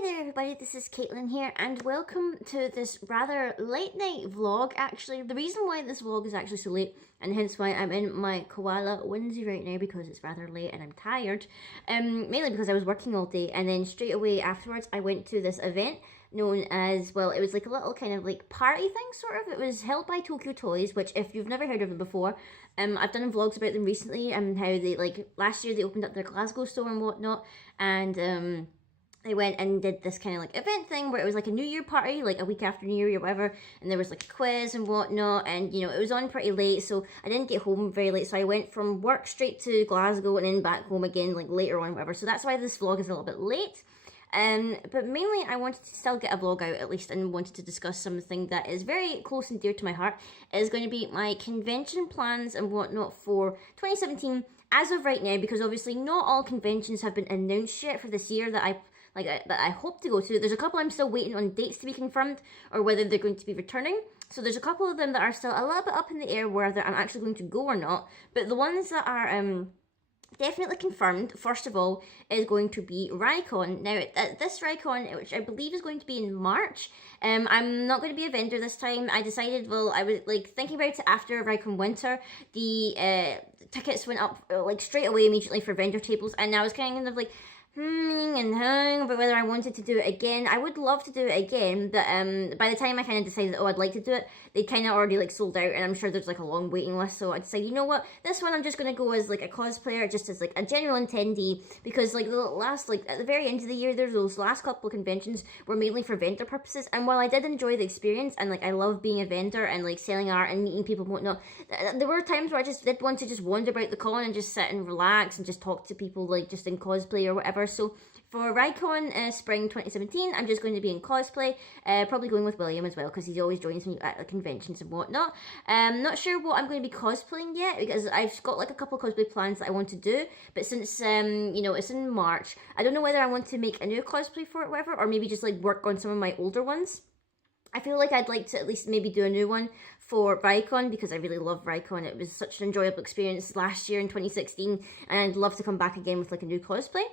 Hi there everybody, this is Caitlin here and welcome to this rather late night vlog. Actually, the reason why this vlog is actually so late and hence why I'm in my koala onesie right now because it's rather late and I'm tired. Mainly because I was working all day and then straight away afterwards I went to this event known as, well, it was like a little kind of like party thing sort of. It was held by Tokyo Toys, which if you've never heard of them before, I've done vlogs about them recently and how they, like, last year they opened up their Glasgow store and whatnot, and they went and did this kind of like event thing where it was like a New Year party, like a week after New Year or whatever, and there was like a quiz and whatnot, and you know, it was on pretty late, so I didn't get home very late, so I went from work straight to Glasgow and then back home again like later on, whatever, so that's why this vlog is a little bit late. But mainly I wanted to still get a vlog out at least and wanted to discuss something that is very close and dear to my heart. It is going to be my convention plans and whatnot for 2017 as of right now, because obviously not all conventions have been announced yet for this year that I hope to go to. There's a couple I'm still waiting on dates to be confirmed or whether they're going to be returning. So there's a couple of them that are still a little bit up in the air whether I'm actually going to go or not. But the ones that are definitely confirmed, first of all, is going to be Rycon. Now, at this Rycon, which I believe is going to be in March, I'm not going to be a vendor this time. I decided, well, I was like thinking about it after Rycon Winter, the tickets went up like straight away immediately for vendor tables, and I was kind of like hung about whether I wanted to do it again. I would love to do it again, but by the time I kind of decided, oh, I'd like to do it, they kind of already like sold out, and I'm sure there's like a long waiting list. So I decided, you know what, this one I'm just gonna go as like a cosplayer, just as like a general attendee, because like the last, like at the very end of the year, there's those last couple of conventions were mainly for vendor purposes, and while I did enjoy the experience and like I love being a vendor and like selling art and meeting people and whatnot, there were times where I just did want to just wander about the con and just sit and relax and just talk to people like just in cosplay or whatever. So for Rycon Spring 2017, I'm just going to be in cosplay, probably going with William as well, because he always joins me at the conventions and whatnot. Not sure what I'm going to be cosplaying yet, because I've got like a couple of cosplay plans that I want to do, but since, you know, it's in March, I don't know whether I want to make a new cosplay for it or whatever, or maybe just like work on some of my older ones. I feel like I'd like to at least maybe do a new one for Rycon, because I really love Rycon. It was such an enjoyable experience last year in 2016, and I'd love to come back again with like a new cosplay.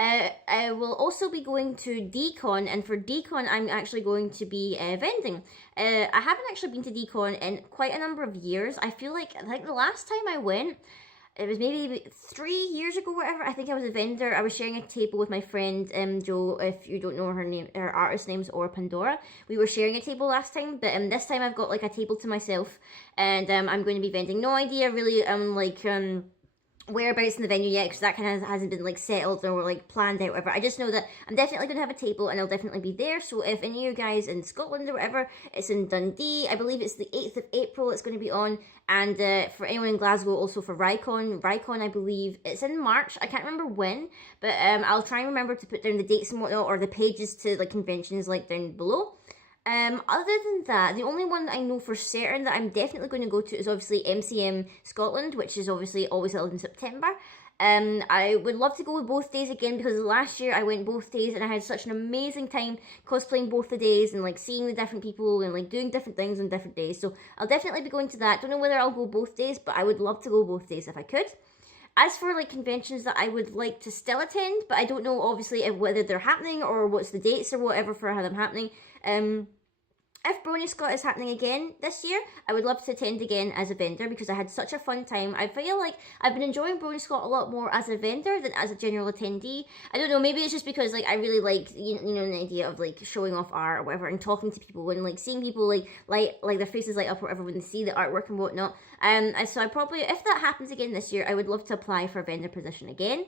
I will also be going to DCon, and for DCon I'm actually going to be vending. I haven't actually been to DCon in quite a number of years. I think the last time I went, it was maybe 3 years ago, whatever. I think I was a vendor. I was sharing a table with my friend Jo. If you don't know her name, her artist name's Or Pandora. We were sharing a table last time, but this time I've got like a table to myself, and I'm going to be vending. No idea really whereabouts in the venue yet, because that kind of hasn't been like settled or like planned out, whatever. I just know that I'm definitely going to have a table and I'll definitely be there. So if any of you guys in Scotland or whatever, it's in Dundee. I believe it's the 8th of April it's going to be on. And for anyone in Glasgow, also for Rycon, I believe it's in March. I can't remember when, but I'll try and remember to put down the dates and whatnot, or the pages to like conventions like down below. Other than that, the only one that I know for certain that I'm definitely going to go to is obviously MCM Scotland, which is obviously always held in September. I would love to go both days again, because last year I went both days and I had such an amazing time cosplaying both the days and like seeing the different people and like doing different things on different days. So I'll definitely be going to that. Don't know whether I'll go both days, but I would love to go both days if I could. As for like conventions that I would like to still attend, but I don't know obviously whether they're happening or what's the dates or whatever for them happening. If Brony Scott is happening again this year, I would love to attend again as a vendor, because I had such a fun time. I feel like I've been enjoying Brony Scott a lot more as a vendor than as a general attendee. I don't know, maybe it's just because like I really like, you know, the idea of like showing off art or whatever and talking to people and like seeing people like their faces light up or whatever when they see the artwork and whatnot. So I probably, if that happens again this year, I would love to apply for a vendor position again.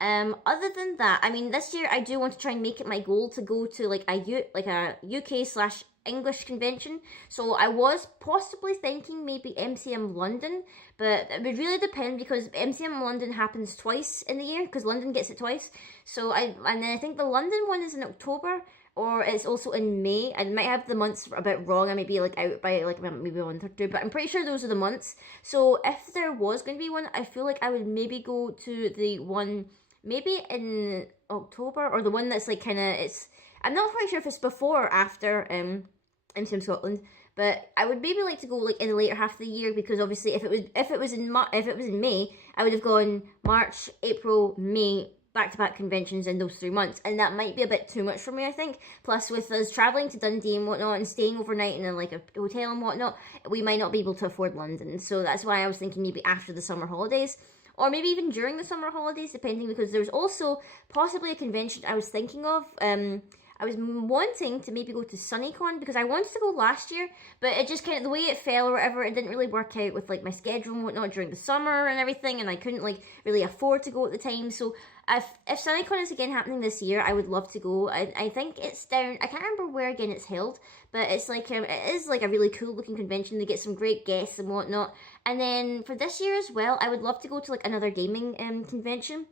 Other than that, I mean, this year I do want to try and make it my goal to go to like a UK/ English convention. So I was possibly thinking maybe MCM London, but it would really depend, because MCM London happens twice in the year, because London gets it twice. So and then I think the London one is in October, or it's also in May. I might have the months a bit wrong. I may be like out by like maybe a month or two, but I'm pretty sure those are the months. So if there was going to be one, I feel like I would maybe go to the one maybe in October, or the one that's like kind of, I'm not quite sure if it's before or after MCM Scotland, but I would maybe like to go like in the later half of the year, because obviously if it was in May, I would have gone March, April, May, back-to-back conventions in those 3 months, and that might be a bit too much for me, I think. Plus, with us travelling to Dundee and whatnot and staying overnight in like a hotel and whatnot, we might not be able to afford London. So that's why I was thinking maybe after the summer holidays, or maybe even during the summer holidays, depending, because there's also possibly a convention I was thinking of. I was wanting to maybe go to SunnyCon because I wanted to go last year, but it just kind of, the way it fell or whatever, it didn't really work out with like my schedule and whatnot during the summer and everything, and I couldn't like really afford to go at the time. So if SunnyCon is again happening this year, I would love to go. I think it's down, I can't remember where again it's held, but it's like it is like a really cool looking convention. They get some great guests and whatnot. And then for this year as well, I would love to go to like another gaming convention.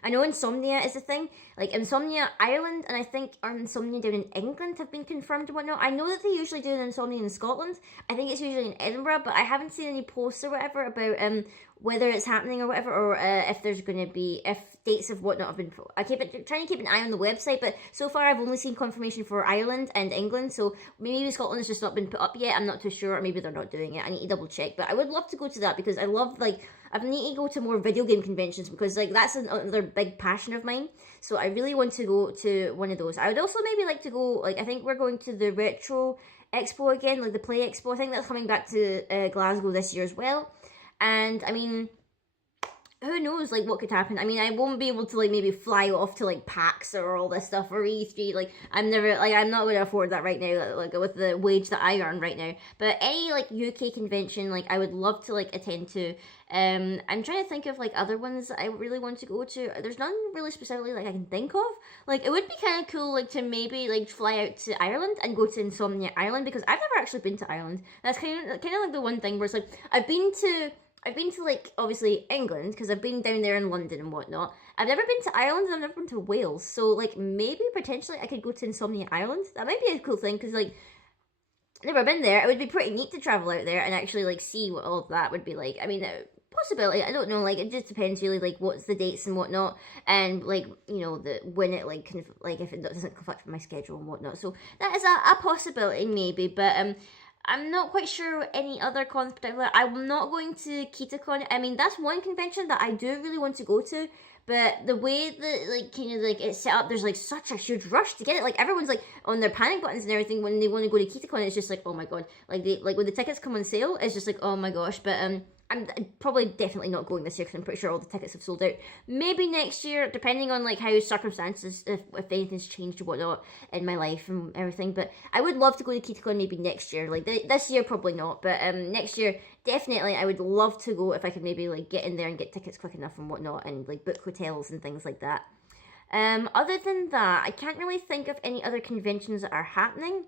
I know Insomnia is a thing, like Insomnia Ireland, and I think our Insomnia down in England have been confirmed and whatnot. I know that they usually do an Insomnia in Scotland. I think it's usually in Edinburgh, but I haven't seen any posts or whatever about whether it's happening or whatever, or if there's going to be, if dates of whatnot have been. I trying to keep an eye on the website, but so far I've only seen confirmation for Ireland and England, so maybe Scotland has just not been put up yet. I'm not too sure, or maybe they're not doing it. I need to double check, but I would love to go to that because I love, like, I need to go to more video game conventions because, like, that's another big passion of mine. So I really want to go to one of those. I would also maybe like to go, like, I think we're going to the Retro Expo again, like the Play Expo. I think that's coming back to Glasgow this year as well. And, I mean, who knows, like, what could happen. I mean, I won't be able to, like, maybe fly off to, like, PAX or all this stuff, or E3, like, I'm not going to afford that right now, like, with the wage that I earn right now. But any, like, UK convention, like, I would love to, like, attend to. I'm trying to think of, like, other ones that I really want to go to. There's none really specifically, like, I can think of. Like, it would be kind of cool, like, to maybe, like, fly out to Ireland and go to Insomnia Ireland, because I've never actually been to Ireland. That's kind of like the one thing where it's, like, I've been to, like, obviously, England, because I've been down there in London and whatnot. I've never been to Ireland, and I've never been to Wales. So, like, maybe, potentially, I could go to Insomnia Ireland. That might be a cool thing, because, like, I've never been there. It would be pretty neat to travel out there and actually, like, see what all of that would be like. I mean, possibility, I don't know, like, it just depends, really, like, what's the dates and whatnot, and, like, you know, when it, like, if it doesn't conflict with my schedule and whatnot. So, that is a possibility, maybe, but, I'm not quite sure any other cons particular. I'm not going to KitaCon. I mean, that's one convention that I do really want to go to, but the way that, like, kind of, like, it's set up, there's, like, such a huge rush to get it. Like, everyone's, like, on their panic buttons and everything when they want to go to KitaCon. It's just like, oh my god. Like, when the tickets come on sale, it's just like, oh my gosh. But, I'm probably definitely not going this year because I'm pretty sure all the tickets have sold out. Maybe next year, depending on, like, how circumstances, if anything's changed or whatnot in my life and everything. But I would love to go to KitaCon maybe next year. Like, this year, probably not. But next year, definitely, I would love to go if I could maybe, like, get in there and get tickets quick enough and whatnot, and, like, book hotels and things like that. Other than that, I can't really think of any other conventions that are happening.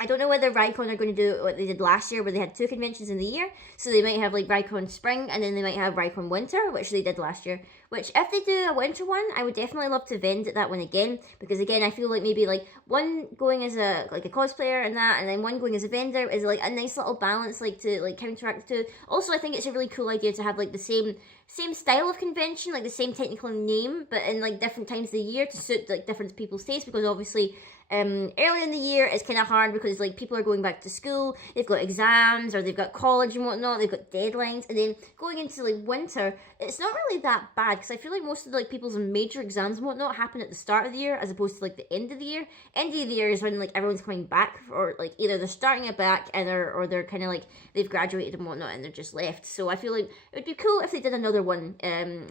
I don't know whether Rycon are going to do what they did last year, where they had 2 conventions in the year. So they might have, like, Rycon Spring, and then they might have Rycon Winter, which they did last year. Which, if they do a winter one, I would definitely love to vend at that one again. Because, again, I feel like maybe, like, one going as a cosplayer and that, and then one going as a vendor is, like, a nice little balance, like, to, like, counteract the two. Also, I think it's a really cool idea to have, like, the same style of convention, like, the same technical name, but in, like, different times of the year to suit, like, different people's tastes. Because, obviously, early in the year it's kind of hard because, like, people are going back to school, they've got exams, or they've got college and whatnot, they've got deadlines, and then going into, like, winter, it's not really that bad, because I feel like most of, like, people's major exams and whatnot happen at the start of the year, as opposed to, like, the end of the year. End of the year is when, like, everyone's coming back, or, like, either they're starting it back, and or they're kind of, like, they've graduated and whatnot, and they're just left. So I feel like it would be cool if they did another one,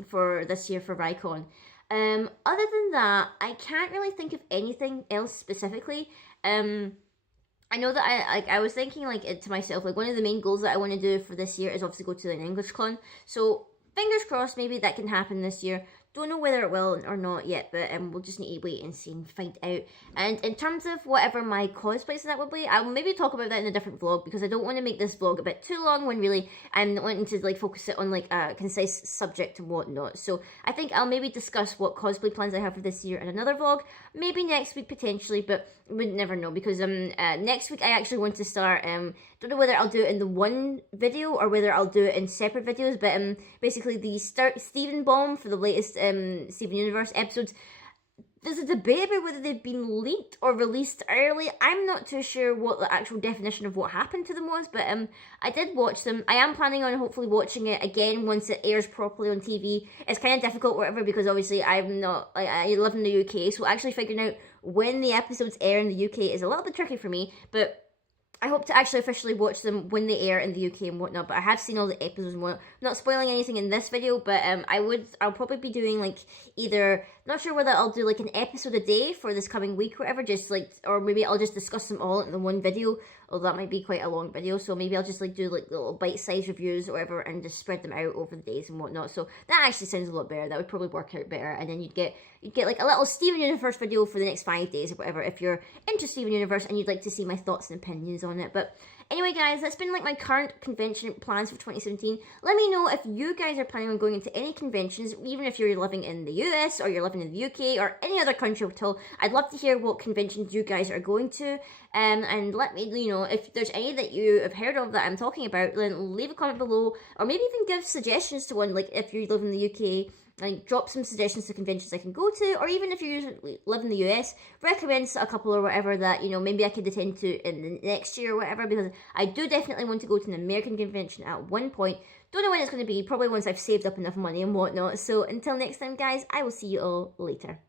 for this year for Rycon. Other than that, I can't really think of anything else specifically. I know that I was thinking, like, to myself, like, one of the main goals that I want to do for this year is obviously go to an English con. So, fingers crossed, maybe that can happen this year. Don't know whether it will or not yet, but we'll just need to wait and see and find out. And in terms of whatever my cosplays that will be, I'll maybe talk about that in a different vlog, because I don't want to make this vlog a bit too long when really I'm wanting to, like, focus it on, like, a concise subject and whatnot. So I think I'll maybe discuss what cosplay plans I have for this year in another vlog, maybe next week potentially, but we never know, because next week I actually want to start, don't know whether I'll do it in the one video or whether I'll do it in separate videos, but basically the Steven Bomb for the latest Steven Universe episodes, there's a debate about whether they've been leaked or released early. I'm not too sure what the actual definition of what happened to them was, but I did watch them. I am planning on hopefully watching it again once it airs properly on TV. It's kind of difficult, whatever, because obviously I'm not, like, I live in the UK, so actually figuring out when the episodes air in the UK is a little bit tricky for me, but I hope to actually officially watch them when they air in the UK and whatnot, but I have seen all the episodes and whatnot. I'm not spoiling anything in this video, but I'll probably be doing, like, either, not sure whether I'll do, like, an episode a day for this coming week or whatever, just, like, or maybe I'll just discuss them all in the one video, although that might be quite a long video, so maybe I'll just, like, do, like, little bite-sized reviews or whatever, and just spread them out over the days and whatnot, so that actually sounds a lot better. That would probably work out better, and then you'd get like, a little Steven Universe video for the next 5 days or whatever, if you're into Steven Universe and you'd like to see my thoughts and opinions on it. But anyway, guys, that's been, like, my current convention plans for 2017. Let me know if you guys are planning on going into any conventions, even if you're living in the US or you're living in the UK or any other country at all. I'd love to hear what conventions you guys are going to, and let me, you know, if there's any that you have heard of that I'm talking about, then leave a comment below, or maybe even give suggestions to one, like, if you live in the UK, like, drop some suggestions to conventions I can go to, or even if you live in the US, recommend a couple or whatever that, you know, maybe I could attend to in the next year or whatever, because I do definitely want to go to an American convention at one point. Don't know when it's going to be, probably once I've saved up enough money and whatnot. So until next time, guys, I will see you all later.